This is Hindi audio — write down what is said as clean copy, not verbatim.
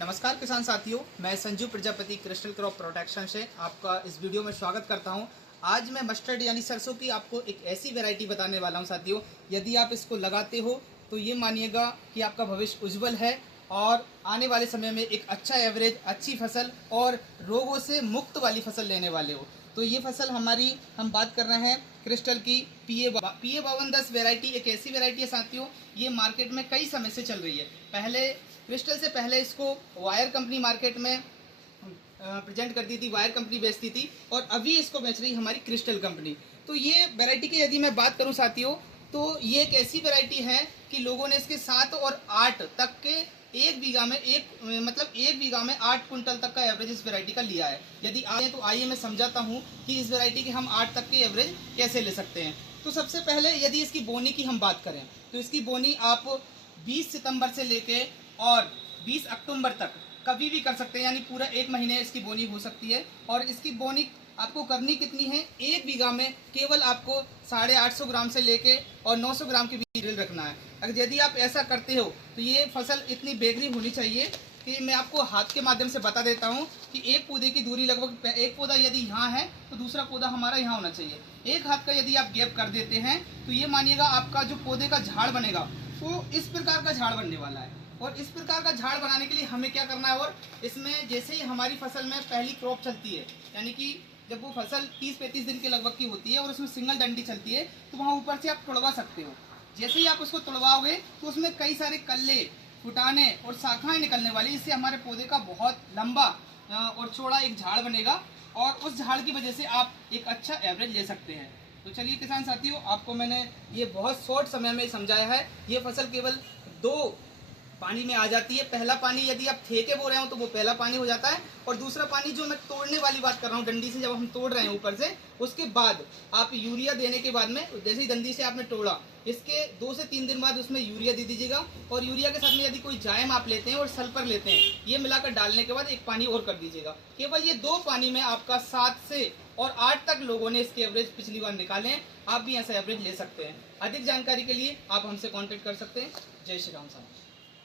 नमस्कार किसान साथियों, मैं Sanju Prajapati crystal crop protection से आपका इस वीडियो में स्वागत करता हूं। आज मैं मस्टर्ड यानी सरसों की आपको एक ऐसी वैरायटी बताने वाला हूं साथियों, यदि आप इसको लगाते हो तो ये मानिएगा कि आपका भविष्य उज्जवल है और आने वाले समय में एक अच्छा एवरेज, अच्छी फसल और रोगों से मुक्त वाली फसल लेने वाले हो। तो ये फसल हम बात कर रहे हैं क्रिस्टल की पीए 5210 वैरायटी। एक ऐसी वैरायटी है साथियों, ये मार्केट में कई समय से चल रही है। पहले क्रिस्टल से पहले इसको वायर कंपनी मार्केट में प्रेजेंट करती थी, वायर कंपनी बेचती थी, और अभी इसको बेच रही हमारी क्रिस्टल कंपनी। तो ये वैरायटी की यदि मैं बात करूं साथियों, तो ये एक ऐसी वैरायटी है कि लोगों ने इसके 7 और 8 तक के एक बीघा में 8 कुंटल तक का एवरेज इस वैरायटी का लिया है। यदि आए तो आइए मैं समझाता हूँ कि इस वैरायटी के हम 8 तक के एवरेज कैसे ले सकते हैं। तो सबसे पहले यदि इसकी बोनी की हम बात करें तो इसकी बोनी आप 20 सितंबर से लेके और 20 अक्टूबर तक कभी भी कर सकते हैं, यानी पूरा एक महीने इसकी बोनी हो सकती है। और इसकी बोनी आपको करनी कितनी है, एक बीघा में केवल आपको 850 ग्राम से लेके और 900 ग्राम के बीच ड्रिल रखना है। अगर यदि आप ऐसा करते हो तो ये फसल इतनी बेहतरी होनी चाहिए कि मैं आपको हाथ के माध्यम से बता देता हूँ कि एक पौधे की दूरी लगभग, एक पौधा यदि यहाँ है तो दूसरा पौधा हमारा यहाँ होना चाहिए। एक हाथ का यदि आप गैप कर देते हैं तो ये मानिएगा आपका जो पौधे का झाड़ बनेगा वो इस प्रकार का झाड़ बनने वाला है। और इस प्रकार का झाड़ बनाने के लिए हमें क्या करना है, और इसमें जैसे ही हमारी फसल में पहली क्रॉप चलती है, यानी कि जब वो फसल 30-35 दिन के लगभग की होती है और उसमें सिंगल डंडी चलती है, तो वहाँ ऊपर से आप तोड़वा सकते हो। जैसे ही आप उसको तोड़वाओगे तो उसमें कई सारे कल्ले, फुटाने और शाखाएं निकलने वाली, इससे हमारे पौधे का बहुत लंबा और चौड़ा एक झाड़ बनेगा और उस झाड़ की वजह से आप एक अच्छा एवरेज ले सकते हैं। तो चलिए किसान साथियों, आपको मैंने ये बहुत शॉर्ट समय में समझाया है। ये फसल केवल 2 पानी में आ जाती है। पहला पानी यदि आप ठेके बो रहे हो तो वो पहला पानी हो जाता है, और दूसरा पानी जो मैं तोड़ने वाली बात कर रहा हूँ, डंडी से जब हम तोड़ रहे हैं ऊपर से, उसके बाद आप यूरिया देने के बाद में, जैसे ही डंडी से आपने तोड़ा, इसके 2 से 3 दिन बाद उसमें यूरिया दे दीजिएगा। और यूरिया के साथ में यदि कोई जायम आप लेते हैं और सल्फर लेते हैं, ये मिलाकर डालने के बाद एक पानी और कर दीजिएगा। केवल ये 2 पानी में आपका 7 से और 8 तक लोगों ने इसके एवरेज पिछली बार निकाले हैं। आप भी ऐसा एवरेज ले सकते हैं। अधिक जानकारी के लिए आप हमसे कॉन्टेक्ट कर सकते हैं। जय श्री राम साहब।